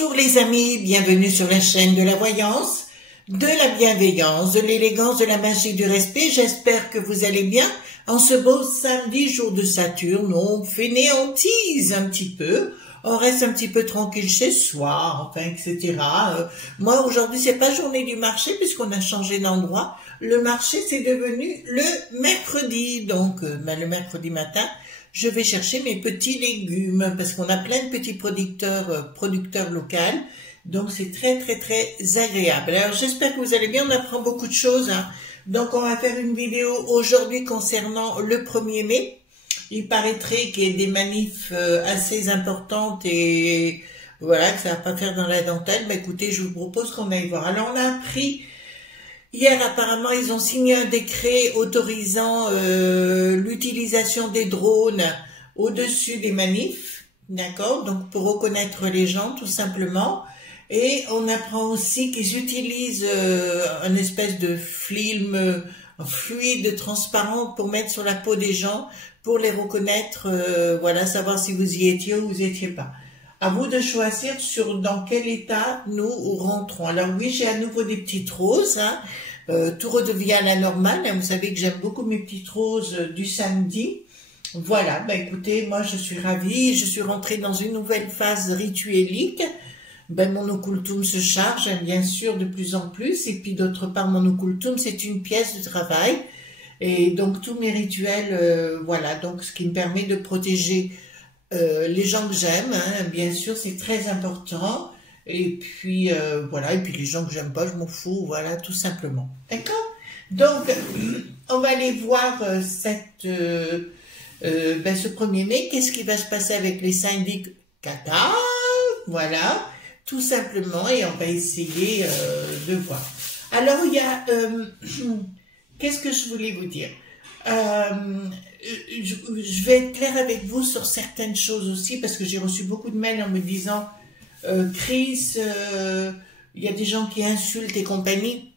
Bonjour les amis, bienvenue sur la chaîne de la voyance, de la bienveillance, de l'élégance, de la magie, du respect. J'espère que vous allez bien en ce beau samedi, jour de Saturne. On fainéantise un petit peu, on reste un petit peu tranquille chez soi, enfin, etc. Moi, aujourd'hui, c'est pas journée du marché puisqu'on a changé d'endroit. Le marché, c'est devenu le mercredi. Donc, le mercredi matin, je vais chercher mes petits légumes parce qu'on a plein de petits producteurs locaux. Donc, c'est très, très, très agréable. Alors, j'espère que vous allez bien. On apprend beaucoup de choses, hein. Donc, on va faire une vidéo aujourd'hui concernant le 1er mai. Il paraîtrait qu'il y ait des manifs assez importantes et voilà, que ça va pas faire dans la dentelle. Mais écoutez, je vous propose qu'on aille voir. Alors, on a appris hier, apparemment, ils ont signé un décret autorisant l'utilisation des drones au-dessus des manifs, d'accord? Donc, pour reconnaître les gens, tout simplement. Et on apprend aussi qu'ils utilisent une espèce de film fluide, transparent pour mettre sur la peau des gens, pour les reconnaître, voilà, savoir si vous y étiez ou vous y étiez pas. À vous de choisir dans quel état nous rentrons. Alors oui, j'ai à nouveau des petites roses, hein. Tout redevient à la normale, hein. Vous savez que j'aime beaucoup mes petites roses du samedi. Voilà, écoutez, moi je suis ravie, je suis rentrée dans une nouvelle phase rituelique. Mon occultum se charge, hein, bien sûr, de plus en plus. Et puis d'autre part, mon occultum, c'est une pièce de travail. Et donc tous mes rituels, voilà, donc ce qui me permet de protéger les gens que j'aime, hein, bien sûr, c'est très important. Et puis voilà, et puis les gens que j'aime pas, je m'en fous, voilà, tout simplement. D'accord? Donc, on va aller voir ce 1er mai. Qu'est-ce qui va se passer avec les syndicats? Voilà, tout simplement, et on va essayer de voir. Alors, il y a... qu'est-ce que je voulais vous dire? Je vais être claire avec vous sur certaines choses aussi, parce que j'ai reçu beaucoup de mails en me disant Chris, il y a des gens qui insultent et compagnie.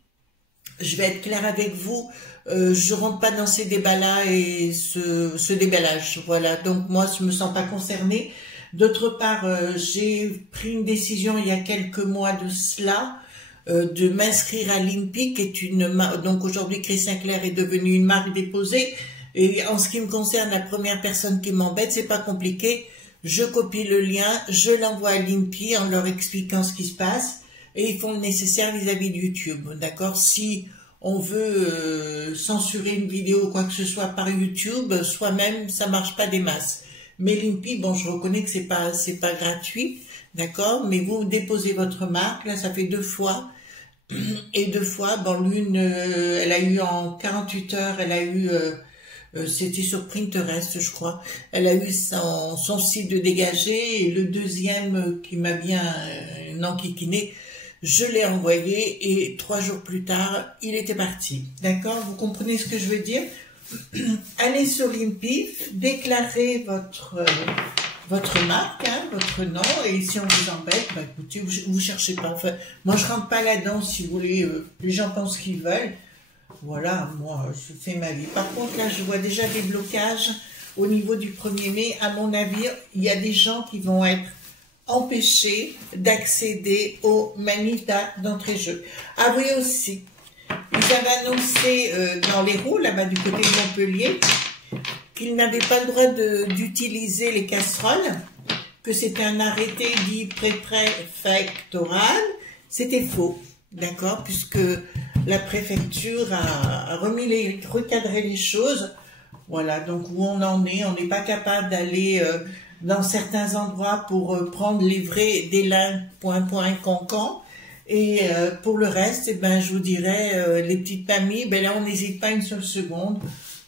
Je vais être claire avec vous, je rentre pas dans ces débats-là et ce déballage. Voilà, donc moi je me sens pas concernée. D'autre part, j'ai pris une décision il y a quelques mois de cela, de m'inscrire à l'INPI, qui est une marque. Donc aujourd'hui, Chris Sinclair est devenu une marque déposée. Et en ce qui me concerne, la première personne qui m'embête, c'est pas compliqué. Je copie le lien, je l'envoie à l'INPI en leur expliquant ce qui se passe. Et ils font le nécessaire vis-à-vis de YouTube. D'accord? Si on veut censurer une vidéo ou quoi que ce soit par YouTube, soi-même, ça marche pas des masses. Mais l'INPI, bon, je reconnais que c'est pas gratuit. D'accord? Mais vous déposez votre marque, là, ça fait 2 fois. Et 2 fois, bon, l'une, elle a eu en 48 heures, elle a eu, c'était sur Pinterest, je crois, elle a eu son site de dégagé, et le deuxième qui m'a bien enquiquiné, je l'ai envoyé, et 3 jours plus tard, il était parti. D'accord? Vous comprenez ce que je veux dire? Allez sur l'INPI, déclarez votre marque, hein, votre nom, et si on vous embête, écoutez, vous cherchez pas. Enfin, moi, je rentre pas là-dedans, si vous voulez. Les gens pensent qu'ils veulent. Voilà, moi, je fais ma vie. Par contre, là, je vois déjà des blocages au niveau du 1er mai. À mon avis, il y a des gens qui vont être empêchés d'accéder aux manifs d'entrée-jeu. Ah oui, aussi, ils avaient annoncé dans l'Hérault, là-bas du côté de Montpellier, qu'ils n'avaient pas le droit d'utiliser les casseroles, que c'était un arrêté dit préfectoral. C'était faux, d'accord, puisque la préfecture a recadré les choses. Voilà, donc où on en est, on n'est pas capable d'aller dans certains endroits pour prendre les vrais délins, cancan. Et pour le reste, je vous dirais, les petites mamies, là, on n'hésite pas une seule seconde,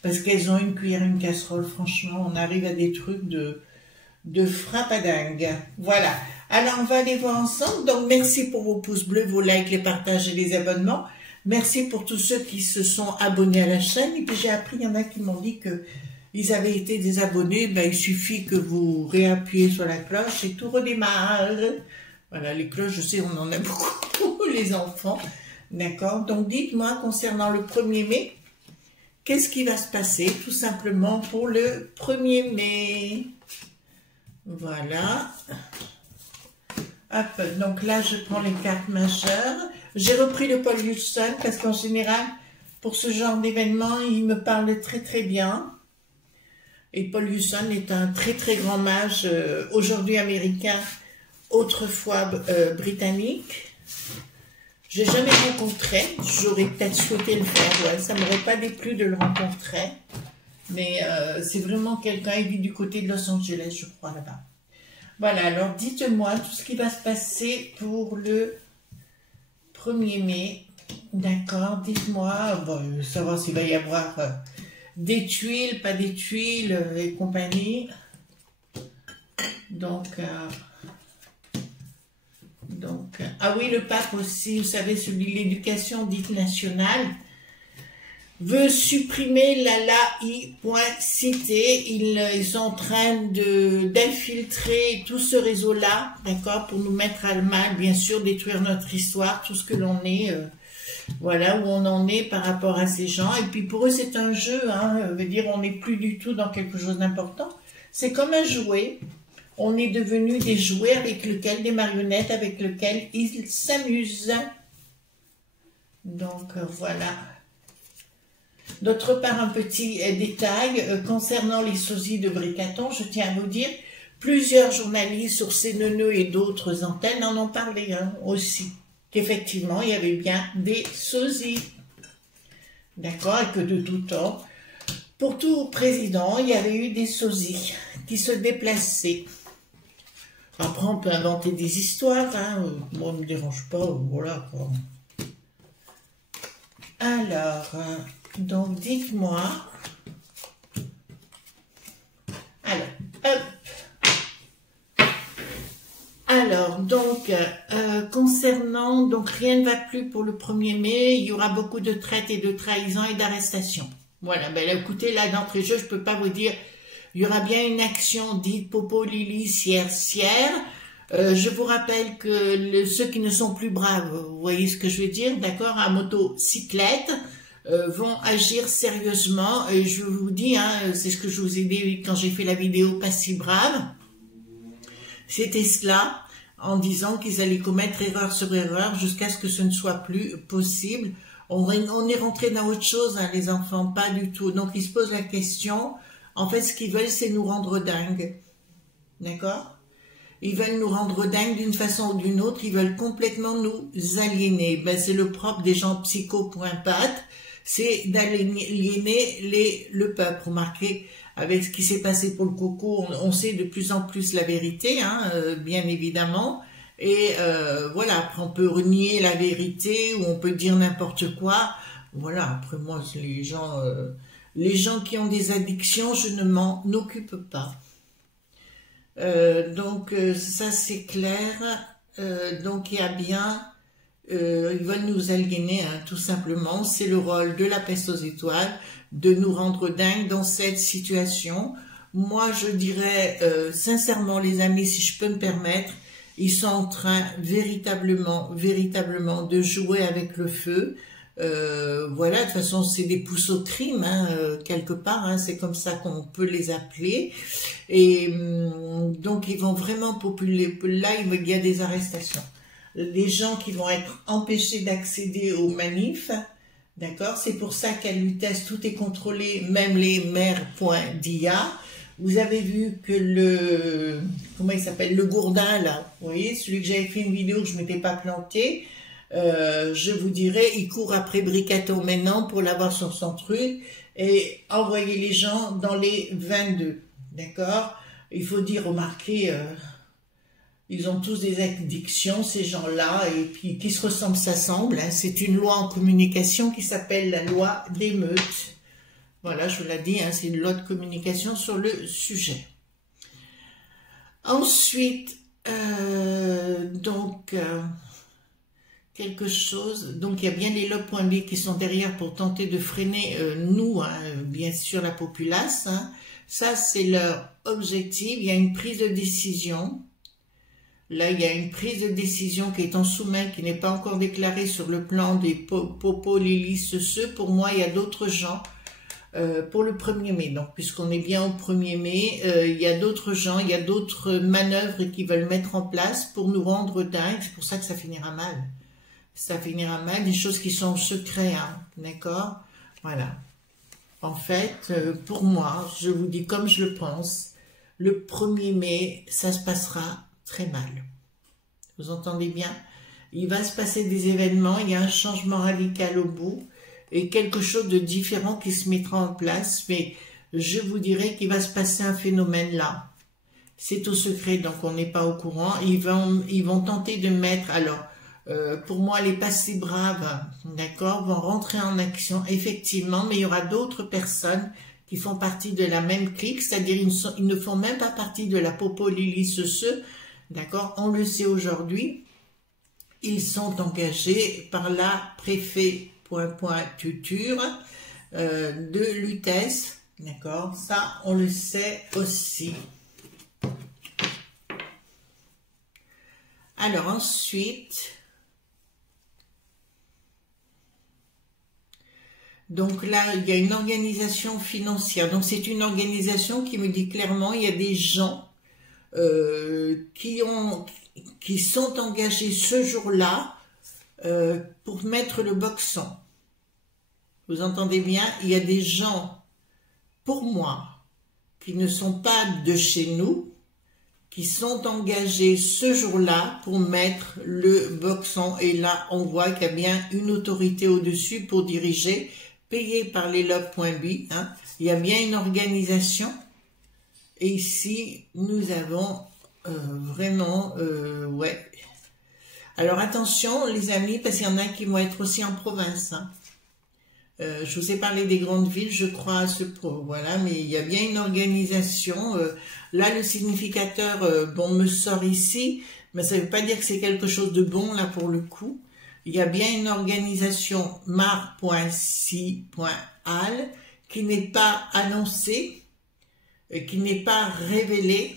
parce qu'elles ont une cuillère, une casserole. Franchement, on arrive à des trucs de frappadingue. Voilà. Alors, on va aller voir ensemble. Donc, merci pour vos pouces bleus, vos likes, les partages et les abonnements. Merci pour tous ceux qui se sont abonnés à la chaîne. Et puis, j'ai appris, il y en a qui m'ont dit que ils avaient été désabonnés. Il suffit que vous réappuyez sur la cloche et tout redémarre. Voilà, les cloches, je sais, on en a beaucoup, les enfants. D'accord? Donc, dites-moi, concernant le 1er mai, qu'est-ce qui va se passer, tout simplement, pour le 1er mai? Voilà. Hop, donc là, je prends les cartes majeures. J'ai repris le Paul Hudson parce qu'en général, pour ce genre d'événement, il me parle très très bien. Et Paul Hudson est un très très grand mage, aujourd'hui américain, autrefois britannique. Je l'ai jamais rencontré, j'aurais peut-être souhaité le faire, ouais, ça m'aurait pas déplu de le rencontrer. Mais c'est vraiment quelqu'un, il vit du côté de Los Angeles, je crois, là-bas. Voilà, alors dites-moi tout ce qui va se passer pour le 1er mai. D'accord, dites-moi, bon, savoir s'il va y avoir des tuiles, pas des tuiles et compagnie. Donc, ah oui, le pape aussi, vous savez, celui de l'éducation dite nationale, veut supprimer la laïcité. Ils sont en train d'infiltrer tout ce réseau-là, d'accord, pour nous mettre à le mal, bien sûr, détruire notre histoire, tout ce que l'on est, voilà, où on en est par rapport à ces gens. Et puis pour eux, c'est un jeu, hein, veut dire on n'est plus du tout dans quelque chose d'important. C'est comme un jouet. On est devenu des jouets avec lesquels, des marionnettes avec lesquelles ils s'amusent. Donc voilà. D'autre part, un petit détail concernant les sosies de Bricaton, je tiens à vous dire, plusieurs journalistes sur CNeNe et d'autres antennes en ont parlé hein, aussi, qu'effectivement, il y avait bien des sosies. D'accord, et que de tout temps, pour tout président, il y avait eu des sosies qui se déplaçaient. Après, on peut inventer des histoires, hein, moi, ne me dérange pas, voilà quoi. Alors... donc, dites-moi. Alors, hop. Alors, donc, concernant, donc rien ne va plus pour le 1er mai, il y aura beaucoup de traite et de trahison et d'arrestation. Voilà, ben écoutez, là, d'entrée de jeu, je ne peux pas vous dire, il y aura bien une action dite Popo Lili Sierre. Je vous rappelle que ceux qui ne sont plus braves, vous voyez ce que je veux dire, d'accord, à motocyclette, vont agir sérieusement et je vous dis, hein, c'est ce que je vous ai dit quand j'ai fait la vidéo Pas si brave, c'était cela, en disant qu'ils allaient commettre erreur sur erreur jusqu'à ce que ce ne soit plus possible. On est rentré dans autre chose, hein, les enfants, pas du tout. Donc ils se posent la question, en fait ce qu'ils veulent c'est nous rendre dingues, d'accord? Ils veulent nous rendre dingues d'une façon ou d'une autre, ils veulent complètement nous aliéner. Ben, c'est le propre des gens psycho.pat, c'est d'aliéner le peuple. Remarquez, avec ce qui s'est passé pour le coco, on sait de plus en plus la vérité, hein, bien évidemment. Et voilà, après on peut renier la vérité ou on peut dire n'importe quoi. Voilà, après moi, les gens qui ont des addictions, je ne m'en occupe pas. Donc ça c'est clair. Donc il y a bien... ils veulent nous aliéner, hein, tout simplement. C'est le rôle de la peste aux étoiles, de nous rendre dingues dans cette situation. Moi, je dirais, sincèrement, les amis, si je peux me permettre, ils sont en train véritablement de jouer avec le feu. Voilà, de toute façon, c'est des pousses au crime, hein, quelque part, hein, c'est comme ça qu'on peut les appeler. Et donc, ils vont vraiment populer. Là, il y a des arrestations. Les gens qui vont être empêchés d'accéder aux manifs, d'accord? C'est pour ça qu'à l'UTES, tout est contrôlé, même les maires.dia. Vous avez vu que comment il s'appelle, le gourdin, là, vous voyez, celui que j'avais fait une vidéo que je ne m'étais pas planté, je vous dirais, il court après Bricaton maintenant pour l'avoir sur son truc et envoyer les gens dans les 22, d'accord? Il faut dire, remarquez... ils ont tous des addictions, ces gens-là, et puis qui se ressemblent, s'assemblent. Hein. C'est une loi en communication qui s'appelle la loi d'émeute. Voilà, je vous l'ai dit, hein, c'est une loi de communication sur le sujet. Ensuite, quelque chose, donc il y a bien les lob.b qui sont derrière pour tenter de freiner nous, hein, bien sûr la populace. Hein. Ça, c'est leur objectif. Il y a une prise de décision. Là, il y a une prise de décision qui est en sous-main, qui n'est pas encore déclarée sur le plan des Popo, Lili, ceux. Pour moi, il y a d'autres gens pour le 1er mai. Donc, puisqu'on est bien au 1er mai, il y a d'autres gens, il y a d'autres manœuvres qui veulent mettre en place pour nous rendre dingues. C'est pour ça que ça finira mal. Ça finira mal, des choses qui sont secrètes, hein, d'accord? Voilà. En fait, pour moi, je vous dis comme je le pense, le 1er mai, ça se passera très mal. Vous entendez bien? Il va se passer des événements, il y a un changement radical au bout, et quelque chose de différent qui se mettra en place, mais je vous dirais qu'il va se passer un phénomène là. C'est au secret, donc on n'est pas au courant. Ils vont tenter de mettre, alors, pour moi, les passés braves, d'accord, vont rentrer en action, effectivement, mais il y aura d'autres personnes qui font partie de la même clique, c'est-à-dire ils ne font même pas partie de la Popo Lili ce, d'accord, on le sait aujourd'hui, ils sont engagés par la préfet tuture de Lutèce, d'accord, ça on le sait aussi. Alors ensuite, donc là il y a une organisation financière, donc c'est une organisation qui me dit clairement il y a des gens qui sont engagés ce jour-là pour mettre le boxon. Vous entendez bien? Il y a des gens, pour moi, qui ne sont pas de chez nous, qui sont engagés ce jour-là pour mettre le boxon. Et là, on voit qu'il y a bien une autorité au-dessus pour diriger, payée par les love.bi. Hein. Il y a bien une organisation. Et ici, nous avons vraiment... ouais. Alors attention, les amis, parce qu'il y en a qui vont être aussi en province. Hein. Je vous ai parlé des grandes villes, je crois à ce pro, voilà, mais il y a bien une organisation. Là, le significateur, bon, me sort ici, mais ça ne veut pas dire que c'est quelque chose de bon, là, pour le coup. Il y a bien une organisation mar.si.al qui n'est pas annoncée, qui n'est pas révélée,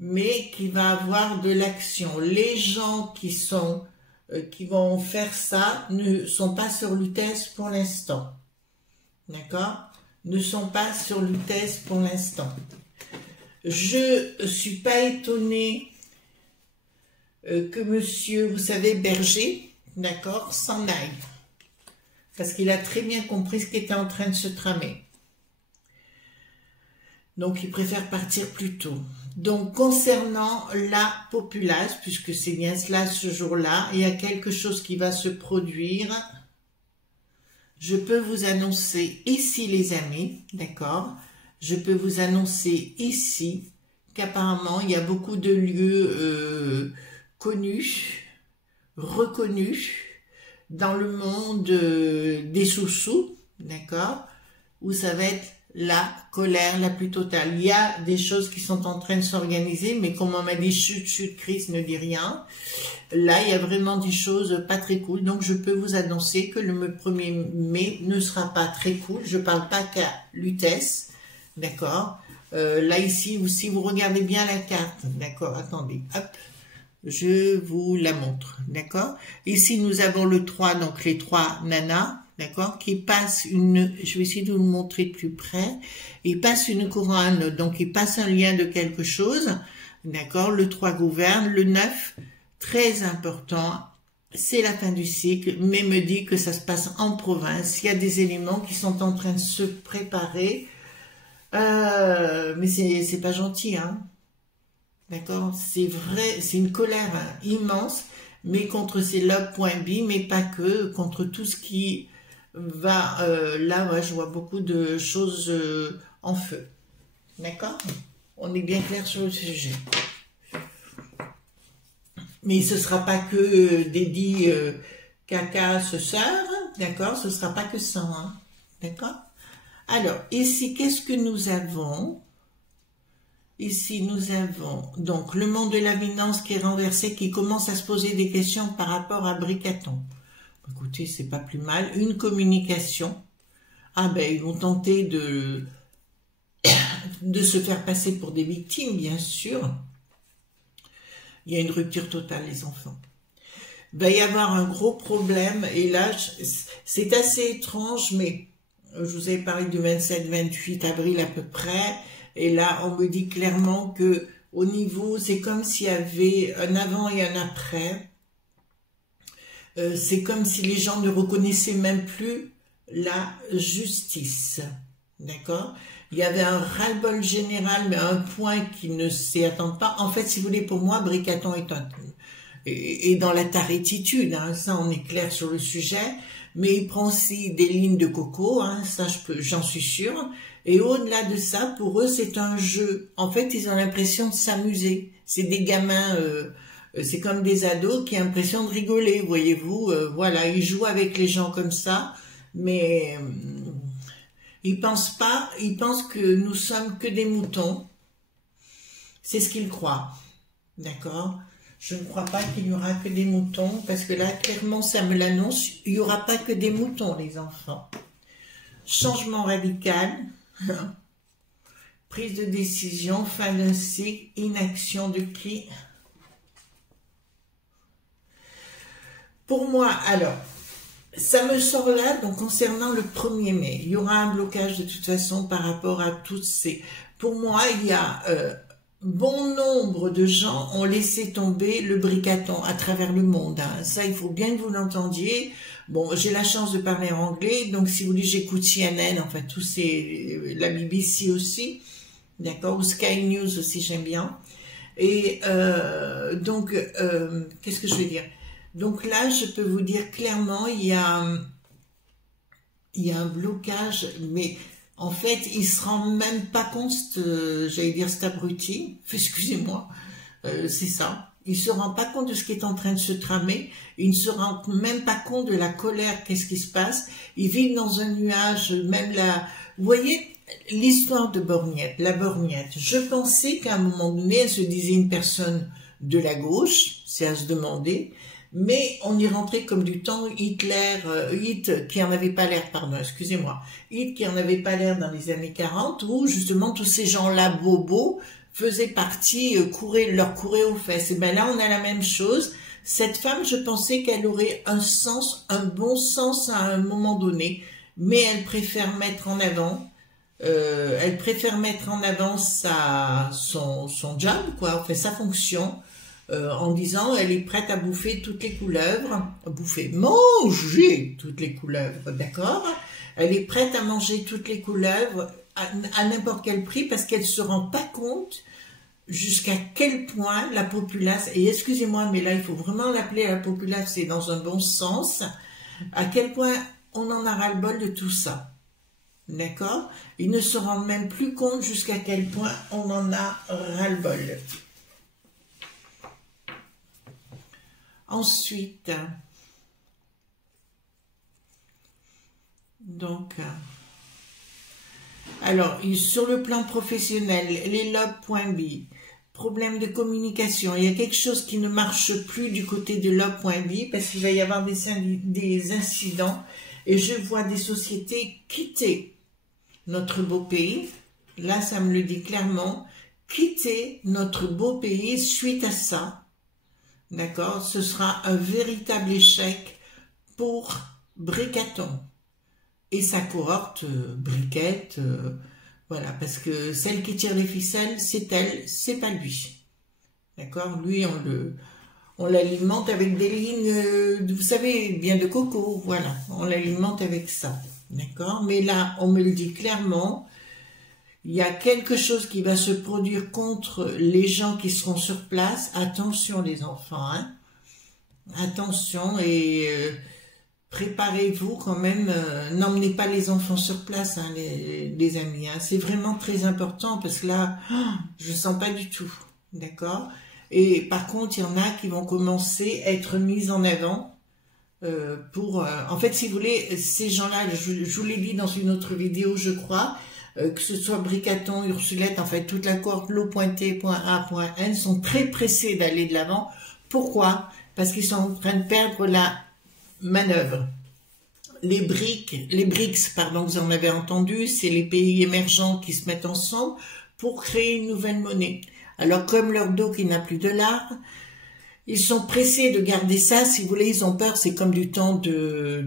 mais qui va avoir de l'action. Les gens qui vont faire ça ne sont pas sur Lutèce pour l'instant. D'accord? Ne sont pas sur Lutèce pour l'instant. Je ne suis pas étonnée que monsieur, vous savez, Berger, d'accord, s'en aille. Parce qu'il a très bien compris ce qui était en train de se tramer. Donc, il préfère partir plus tôt. Donc, concernant la populace, puisque c'est bien cela ce jour-là, il y a quelque chose qui va se produire. Je peux vous annoncer ici, les amis, d'accord? Je peux vous annoncer ici qu'apparemment, il y a beaucoup de lieux connus, reconnus dans le monde des sous-sous, d'accord? Où ça va être la colère la plus totale. Il y a des choses qui sont en train de s'organiser, mais comme on m'a dit, chut, Chris ne dit rien. Là, il y a vraiment des choses pas très cool. Donc, je peux vous annoncer que le 1er mai ne sera pas très cool. Je parle pas qu'à Lutèce, d'accord. Là, ici, si vous regardez bien la carte, d'accord, attendez, hop, je vous la montre, d'accord. Ici, nous avons le 3, donc les 3 nanas, d'accord, qui passe je vais essayer de vous le montrer de plus près, il passe une couronne, donc il passe un lien de quelque chose, d'accord, le 3 gouverne, le 9, très important, c'est la fin du cycle, mais me dit que ça se passe en province, il y a des éléments qui sont en train de se préparer, mais c'est pas gentil, hein, d'accord, c'est vrai, c'est une colère immense, mais contre ces love.bi, mais pas que, contre tout ce qui va, là, ouais, je vois beaucoup de choses en feu. D'accord? On est bien clair sur le sujet. Mais ce ne sera pas que dédié caca ce soir, d'accord? Ce ne sera pas que ça, hein? D'accord? Alors, ici, qu'est-ce que nous avons? Ici, nous avons donc le monde de la finance qui est renversé, qui commence à se poser des questions par rapport à Bricaton. Écoutez, c'est pas plus mal. Une communication. Ah ben, ils vont tenter de se faire passer pour des victimes, bien sûr. Il y a une rupture totale, les enfants. Il va y avoir un gros problème. Et là, c'est assez étrange, mais Je vous avais parlé du 27-28 avril à peu près. Et là, on me dit clairement que au niveau, c'est comme s'il y avait un avant et un après. C'est comme si les gens ne reconnaissaient même plus la justice. D'accord? Il y avait un ras-le-bol général, mais à un point qui ne s'y attend pas. En fait, si vous voulez, pour moi, Bricaton est dans la taritude, hein, ça on est clair sur le sujet, mais il prend aussi des lignes de coco, hein, ça j'en suis sûre, et au-delà de ça, pour eux c'est un jeu. En fait, ils ont l'impression de s'amuser. C'est des gamins, c'est comme des ados qui ont l'impression de rigoler, voyez-vous, voilà, ils jouent avec les gens comme ça, mais ils pensent que nous sommes que des moutons. C'est ce qu'ils croient, d'accord? Je ne crois pas qu'il n'y aura que des moutons, parce que là, clairement, ça me l'annonce, il n'y aura pas que des moutons, les enfants. Changement radical, prise de décision, fin d'un cycle, inaction de qui? Pour moi, alors, ça me sort là, donc concernant le 1er mai, il y aura un blocage de toute façon par rapport à toutes ces... Pour moi, il y a... bon nombre de gens ont laissé tomber le Bricaton à travers le monde. Hein. Ça, il faut bien que vous l'entendiez. Bon, j'ai la chance de parler en anglais, donc si vous voulez, j'écoute CNN, enfin, tous ces... la BBC aussi, d'accord, ou Sky News aussi, j'aime bien. Et donc, qu'est-ce que je veux dire? Donc là, je peux vous dire clairement, il y a un blocage, mais... En fait, il se rend même pas compte, j'allais dire cet abruti, excusez-moi, c'est ça. Il se rend pas compte de ce qui est en train de se tramer. Il ne se rend même pas compte de la colère, qu'est-ce qui se passe. Il vit dans un nuage, même là. Vous voyez, l'histoire de Borgnette, la Borgnette. Je pensais qu'à un moment donné, elle se disait une personne de la gauche, c'est à se demander. Mais on y rentrait comme du temps Hitler, qui en avait pas l'air, pardon, excusez-moi, Hitler qui en avait pas l'air dans les années 40, où justement tous ces gens-là bobos faisaient partie, leur couraient aux fesses. Et ben là, on a la même chose. Cette femme, je pensais qu'elle aurait un sens, un bon sens à un moment donné, mais elle préfère mettre en avant, son job, quoi, enfin sa fonction. En disant elle est prête à bouffer toutes les couleuvres, manger toutes les couleuvres, d'accord? Elle est prête à manger toutes les couleuvres à n'importe quel prix parce qu'elle se rend pas compte jusqu'à quel point la populace, et excusez-moi mais là il faut vraiment l'appeler la populace, c'est dans un bon sens, à quel point on en a ras-le-bol de tout ça, d'accord? Ils ne se rendent même plus compte jusqu'à quel point on en a ras-le-bol. Ensuite, donc, alors, sur le plan professionnel, les lobes.bi, problème de communication, il y a quelque chose qui ne marche plus du côté de lobbe.bi parce qu'il va y avoir des incidents et je vois des sociétés quitter notre beau pays. Là, ça me le dit clairement, quitter notre beau pays suite à ça. D'accord, ce sera un véritable échec pour Bricaton et sa cohorte Briquette, voilà, parce que celle qui tire les ficelles, c'est elle, c'est pas lui. D'accord, lui on l'alimente avec des lignes, vous savez, bien de coco, voilà, on l'alimente avec ça, d'accord. Mais là, on me le dit clairement. Il y a quelque chose qui va se produire contre les gens qui seront sur place. Attention les enfants, hein. Attention et préparez-vous quand même. N'emmenez pas les enfants sur place, hein, les amis. Hein. C'est vraiment très important parce que là, je sens pas du tout, d'accord. Et par contre, il y en a qui vont commencer à être mis en avant en fait, si vous voulez, ces gens-là, je vous l'ai dit dans une autre vidéo, je crois. Que ce soit Bricaton, Ursulette, en fait, toute la cohorte Lo.T.A.N sont très pressés d'aller de l'avant. Pourquoi? Parce qu'ils sont en train de perdre la manœuvre. Les BRICS, pardon, vous en avez entendu, c'est les pays émergents qui se mettent ensemble pour créer une nouvelle monnaie. Alors, comme leur dos qui n'a plus de lard, Ils sont pressés de garder ça, si vous voulez, ils ont peur, c'est comme du temps de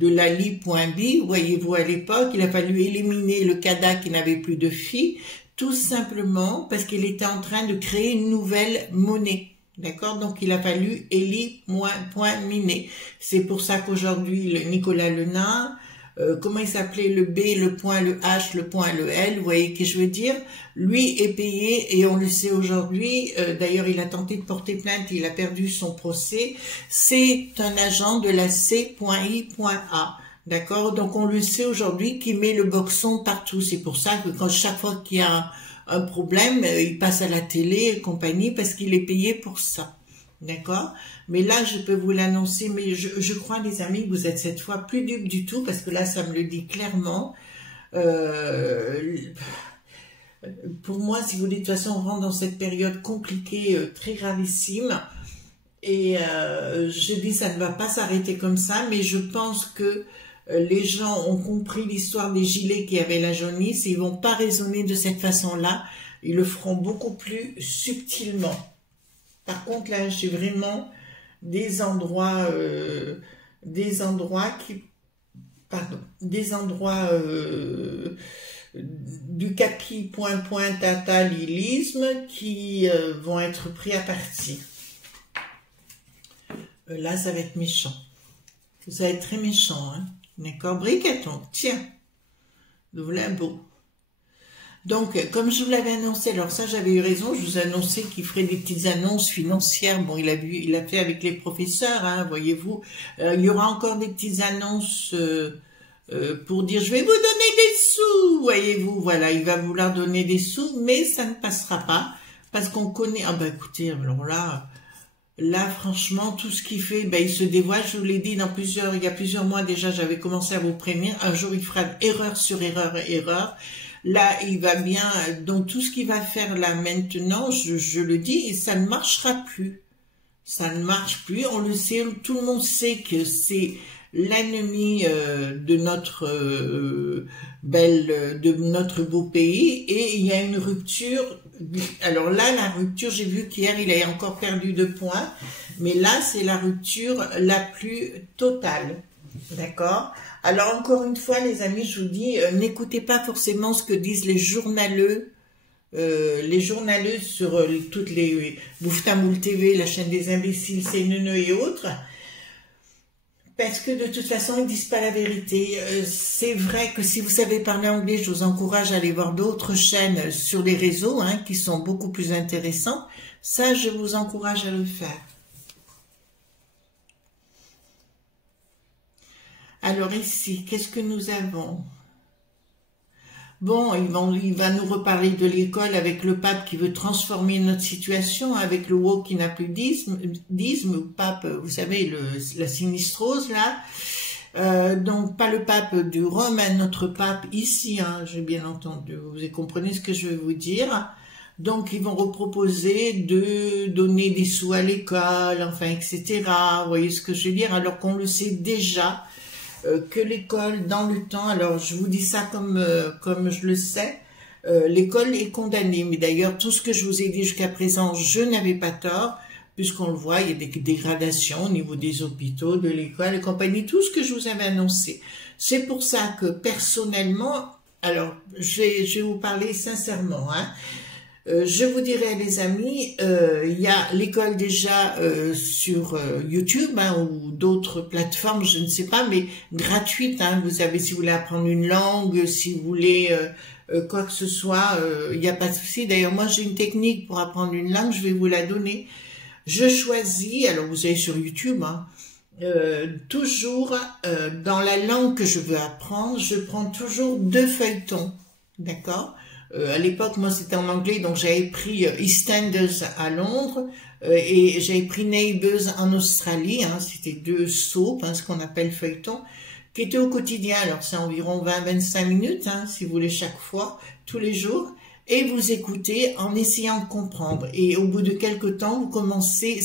Lali.bi, voyez-vous, à l'époque, il a fallu éliminer le CADA qui n'avait plus de filles, tout simplement parce qu'il était en train de créer une nouvelle monnaie. D'accord? Donc, il a fallu Eli.miné. C'est pour ça qu'aujourd'hui, le Nicolas Lenain, comment il s'appelait, le B, le point, le H, le point, le L, vous voyez ce que je veux dire? Lui est payé, et on le sait aujourd'hui, d'ailleurs, il a tenté de porter plainte, il a perdu son procès. C'est un agent de la C.I.A. D'accord? Donc, on le sait aujourd'hui qu'il met le boxon partout. C'est pour ça que chaque fois qu'il y a un problème, il passe à la télé et compagnie parce qu'il est payé pour ça. D'accord? Mais là, je peux vous l'annoncer, mais je crois, les amis, que vous êtes cette fois plus dupes du tout parce que là, ça me le dit clairement. Pour moi, si vous voulez, de toute façon, on rentre dans cette période compliquée, très gravissime. Et je dis, ça ne va pas s'arrêter comme ça, mais je pense que les gens ont compris l'histoire des gilets qui avaient la jaunisse et ils vont pas raisonner de cette façon-là. Ils le feront beaucoup plus subtilement. Par contre, là, j'ai vraiment des endroits du kaki tata lilisme qui vont être pris à partie. Là, ça va être méchant. Ça va être très méchant, hein. D'accord, briqueton, tiens, nous voilà beau. Donc, comme je vous l'avais annoncé, alors ça, j'avais eu raison, je vous annonçais qu'il ferait des petites annonces financières. Bon, il a fait avec les professeurs, hein, voyez-vous. Il y aura encore des petites annonces pour dire, je vais vous donner des sous, voyez-vous. Voilà, il va vouloir donner des sous, mais ça ne passera pas, parce qu'on connaît... Ah ben, écoutez, alors là, franchement, tout ce qu'il fait, ben, il se dévoile. Je vous l'ai dit il y a plusieurs mois déjà, j'avais commencé à vous prévenir. Un jour, il fera erreur sur erreur, erreur. Là, il va bien. Donc, tout ce qu'il va faire là maintenant, je le dis, ça ne marchera plus. Ça ne marche plus. On le sait, tout le monde sait que c'est l'ennemi de notre de notre beau pays. Et il y a une rupture. Alors là, la rupture, j'ai vu qu'hier, il a encore perdu 2 points. Mais là, c'est la rupture la plus totale. D'accord? Alors, encore une fois, les amis, je vous dis, n'écoutez pas forcément ce que disent les journaleux sur toutes les Bouftamoul TV, la chaîne des imbéciles, CNN et autres. Parce que de toute façon, ils ne disent pas la vérité. C'est vrai que si vous savez parler anglais, je vous encourage à aller voir d'autres chaînes sur les réseaux, hein, qui sont beaucoup plus intéressantes. Ça, je vous encourage à le faire. Alors ici, qu'est-ce que nous avons? Bon, il va nous reparler de l'école avec le pape qui veut transformer notre situation, avec le woke qui n'a plus d'isme, le pape, vous savez, la sinistrose là. Donc, pas le pape du Rome, hein, notre pape ici, hein, j'ai bien entendu, vous comprenez ce que je veux vous dire. Donc, ils vont reproposer de donner des sous à l'école, enfin, etc. Vous voyez ce que je veux dire, alors qu'on le sait déjà. Que l'école, dans le temps, alors je vous dis ça comme je le sais, l'école est condamnée. Mais d'ailleurs, tout ce que je vous ai dit jusqu'à présent, je n'avais pas tort, puisqu'on le voit, il y a des dégradations au niveau des hôpitaux, de l'école et compagnie, tout ce que je vous avais annoncé. C'est pour ça que, personnellement, alors, je vais vous parler sincèrement, hein. Je vous dirais, les amis, il y a l'école déjà sur YouTube, hein, ou d'autres plateformes, je ne sais pas, mais gratuite, hein. Vous savez, si vous voulez apprendre une langue, si vous voulez quoi que ce soit, il n'y a pas de souci. D'ailleurs, moi, j'ai une technique pour apprendre une langue, je vais vous la donner. Je choisis, alors vous savez sur YouTube, hein, toujours dans la langue que je veux apprendre, je prends toujours 2 feuilletons, d'accord? À l'époque, moi, c'était en anglais, donc j'avais pris EastEnders à Londres et j'avais pris Neighbours en Australie. Hein, c'était 2 soaps, hein, ce qu'on appelle feuilleton, qui étaient au quotidien. Alors, c'est environ 20-25 minutes, hein, si vous voulez, chaque fois, tous les jours. Et vous écoutez en essayant de comprendre. Et au bout de quelques temps, vous commencez...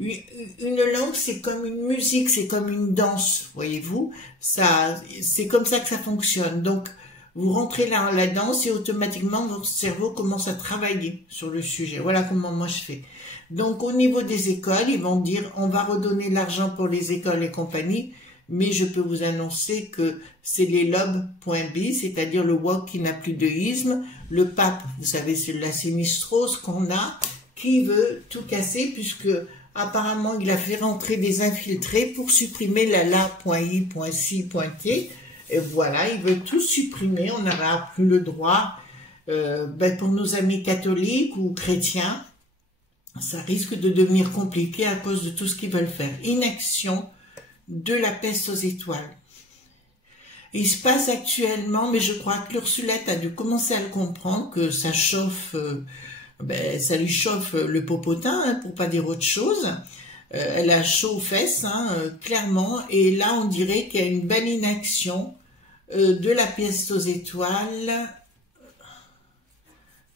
Une langue, c'est comme une musique, c'est comme une danse, voyez-vous. C'est comme ça que ça fonctionne. Donc, vous rentrez là là-dedans et automatiquement votre cerveau commence à travailler sur le sujet. Voilà comment moi je fais. Donc au niveau des écoles, ils vont dire on va redonner l'argent pour les écoles et compagnie, mais je peux vous annoncer que c'est les lobes.b, c'est-à-dire le WOC qui n'a plus de isme, le pape, vous savez, c'est la sinistrose qu'on a, qui veut tout casser puisque apparemment il a fait rentrer des infiltrés pour supprimer la la.i.ci.t, et voilà, il veut tout supprimer, on n'aura plus le droit, pour nos amis catholiques ou chrétiens, ça risque de devenir compliqué à cause de tout ce qu'ils veulent faire. Inaction de la peste aux étoiles. Il se passe actuellement, mais je crois que l'Ursulette a dû commencer à le comprendre, que ça chauffe, ça lui chauffe le popotin, hein, pour pas dire autre chose. Elle a chaud aux fesses, hein, clairement, et là on dirait qu'il y a une belle inaction de la peste aux étoiles.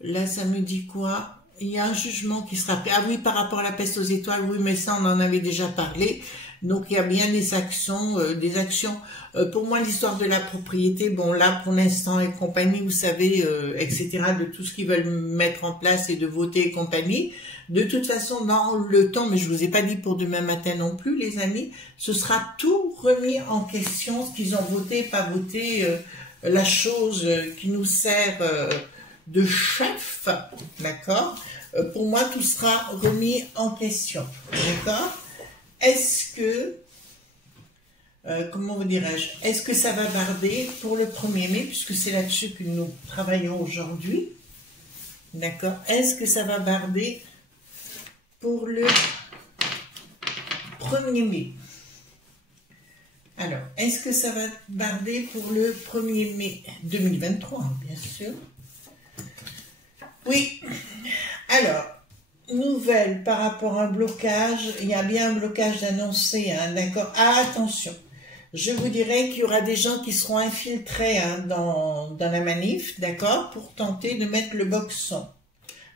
Là ça me dit quoi? Il y a un jugement qui sera fait. Ah oui, par rapport à la peste aux étoiles, oui, mais ça, on en avait déjà parlé. Donc, il y a bien des actions. Pour moi, l'histoire de la propriété, bon, là, pour l'instant, et compagnie, vous savez, etc., de tout ce qu'ils veulent mettre en place et de voter et compagnie. De toute façon, dans le temps, mais je vous ai pas dit pour demain matin non plus, les amis, ce sera tout remis en question, ce qu'ils ont voté, pas voté, la chose qui nous sert de chef, d'accord? Pour moi, tout sera remis en question, d'accord? Est-ce que, comment vous dirais-je, est-ce que ça va barder pour le 1er mai, puisque c'est là-dessus que nous travaillons aujourd'hui, d'accord? Est-ce que ça va barder pour le 1er mai? Alors, est-ce que ça va barder pour le 1er mai 2023, bien sûr? Oui, alors, nouvelle par rapport à un blocage, il y a bien un blocage d'annoncé, hein, d'accord? Ah, attention, je vous dirais qu'il y aura des gens qui seront infiltrés, hein, dans la manif, d'accord, pour tenter de mettre le boxon.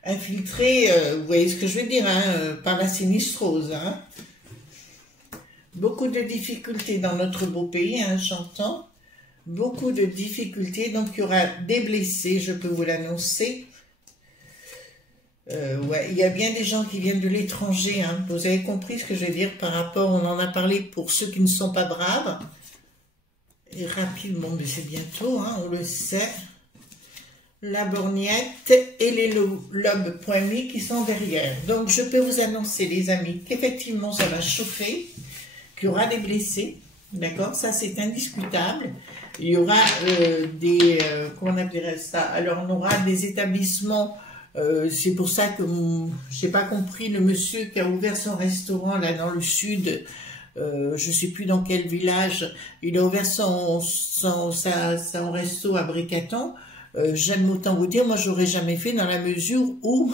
Infiltrés, vous voyez ce que je veux dire, hein, par la sinistrose, hein. Beaucoup de difficultés dans notre beau pays, hein, j'entends. Beaucoup de difficultés, donc il y aura des blessés, je peux vous l'annoncer. Ouais, il y a bien des gens qui viennent de l'étranger, hein. Vous avez compris ce que je veux dire par rapport, on en a parlé pour ceux qui ne sont pas braves. Et rapidement, mais c'est bientôt, hein, on le sait. La borgnette et les lobes.mi qui sont derrière. Donc je peux vous annoncer, les amis, qu'effectivement ça va chauffer, qu'il y aura des blessés, d'accord, ça c'est indiscutable. Il y aura comment on appellerait ça? Alors on aura des établissements. C'est pour ça que j'ai pas compris le monsieur qui a ouvert son restaurant là dans le sud, je sais plus dans quel village, il a ouvert son resto à Bricaton. J'aime autant vous dire, moi j'aurais jamais fait dans la mesure où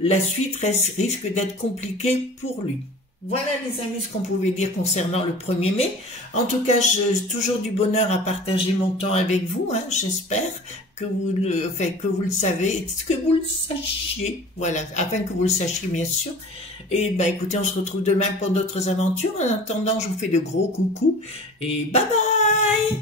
la suite risque d'être compliquée pour lui. Voilà les amis ce qu'on pouvait dire concernant le 1er mai. En tout cas, j'ai toujours du bonheur à partager mon temps avec vous, hein, j'espère que vous le savez, que vous le sachiez, voilà, afin que vous le sachiez bien sûr. Et ben écoutez, on se retrouve demain pour d'autres aventures. En attendant, je vous fais de gros coucous et bye bye.